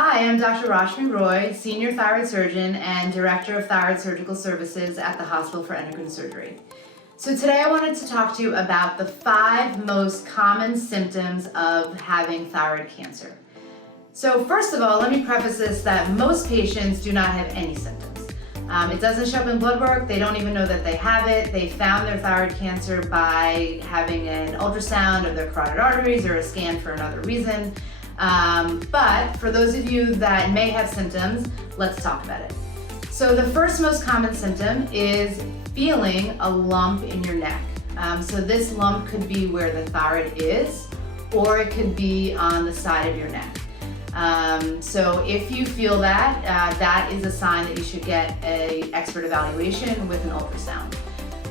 Hi, I'm Dr. Rashmi Roy, Senior Thyroid Surgeon and Director of Thyroid Surgical Services at the Hospital for Endocrine Surgery. So today I wanted to talk to you about the 5 most common symptoms of having thyroid cancer. So first of all, let me preface this that most patients do not have any symptoms. It doesn't show up in blood work, they don't even know that they have it. They found their thyroid cancer by having an ultrasound of their carotid arteries or a scan for another reason. But for those of you that may have symptoms, let's talk about it. So the first most common symptom is feeling a lump in your neck. So this lump could be where the thyroid is, or it could be on the side of your neck. So if you feel that, that is a sign that you should get an expert evaluation with an ultrasound.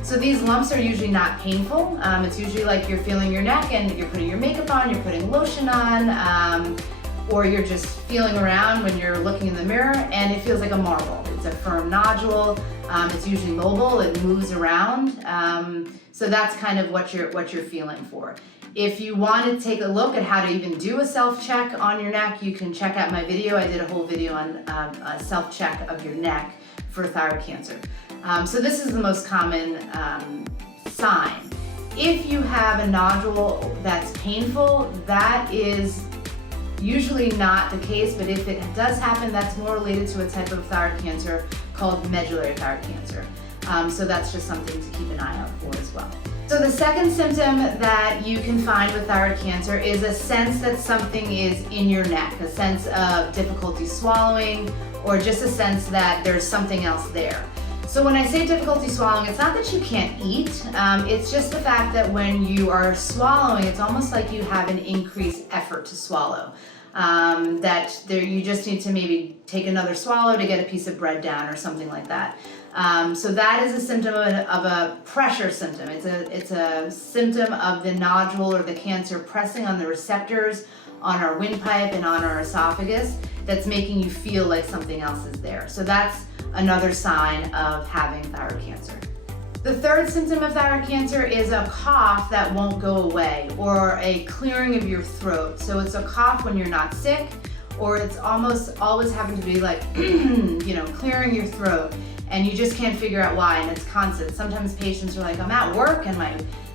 So these lumps are usually not painful. It's usually like you're feeling your neck and you're putting your makeup on, you're putting lotion on, or you're just feeling around when you're looking in the mirror and it feels like a marble. It's a firm nodule. It's usually mobile, it moves around. So that's kind of what you're feeling for. If you want to take a look at how to even do a self-check on your neck, you can check out my video. I did a whole video on a self-check of your neck for thyroid cancer. So this is the most common sign. If you have a nodule that's painful, that is usually not the case, but if it does happen, that's more related to a type of thyroid cancer called medullary thyroid cancer. So that's just something to keep an eye out for as well. So the second symptom that you can find with thyroid cancer is a sense that something is in your neck, a sense of difficulty swallowing, or just a sense that there's something else there. So when I say difficulty swallowing, it's not that you can't eat, it's just the fact that when you are swallowing, it's almost like you have an increased effort to swallow. You just need to maybe take another swallow to get a piece of bread down or something like that. So that is a symptom of a pressure symptom. It's a symptom of the nodule or the cancer pressing on the receptors on our windpipe and on our esophagus that's making you feel like something else is there. So that's another sign of having thyroid cancer. The third symptom of thyroid cancer is a cough that won't go away, or a clearing of your throat. So it's a cough when you're not sick, or it's almost always having to be like, clearing your throat, and you just can't figure out why, and it's constant. Sometimes patients are like, I'm at work and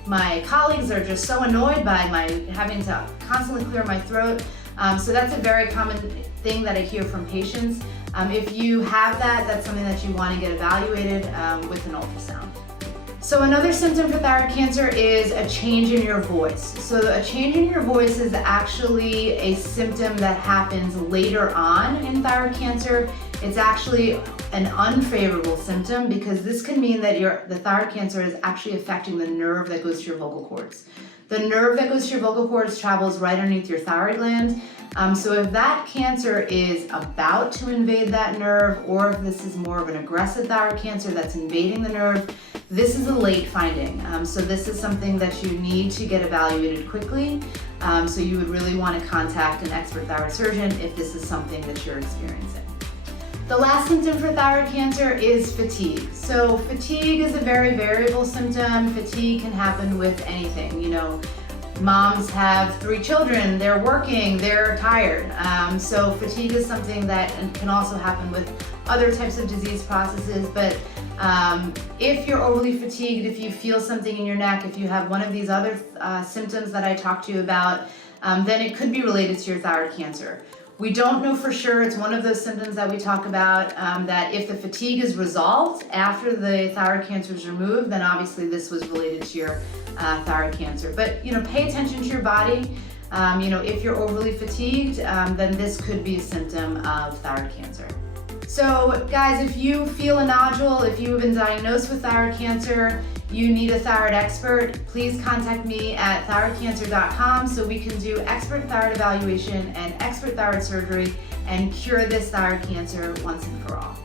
my colleagues are just so annoyed by my having to constantly clear my throat. So that's a very common thing that I hear from patients. If you have that, that's something that you want to get evaluated with an ultrasound. So another symptom for thyroid cancer is a change in your voice. So a change in your voice is actually a symptom that happens later on in thyroid cancer. It's actually an unfavorable symptom because this can mean that the thyroid cancer is actually affecting the nerve that goes to your vocal cords. The nerve that goes to your vocal cords travels right underneath your thyroid gland. So if that cancer is about to invade that nerve, or if this is more of an aggressive thyroid cancer that's invading the nerve, this is a late finding. So this is something that you need to get evaluated quickly. So you would really want to contact an expert thyroid surgeon if this is something that you're experiencing. The last symptom for thyroid cancer is fatigue. So fatigue is a very variable symptom. Fatigue can happen with anything. Moms have 3 children, they're working, they're tired. So fatigue is something that can also happen with other types of disease processes. But if you're overly fatigued, if you feel something in your neck, if you have one of these other symptoms that I talked to you about, then it could be related to your thyroid cancer. We don't know for sure. It's one of those symptoms that we talk about, that if the fatigue is resolved after the thyroid cancer is removed, then obviously this was related to your thyroid cancer. But pay attention to your body. If you're overly fatigued, then this could be a symptom of thyroid cancer. So guys, if you feel a nodule, if you have been diagnosed with thyroid cancer, you need a thyroid expert, please contact me at thyroidcancer.com so we can do expert thyroid evaluation and expert thyroid surgery and cure this thyroid cancer once and for all.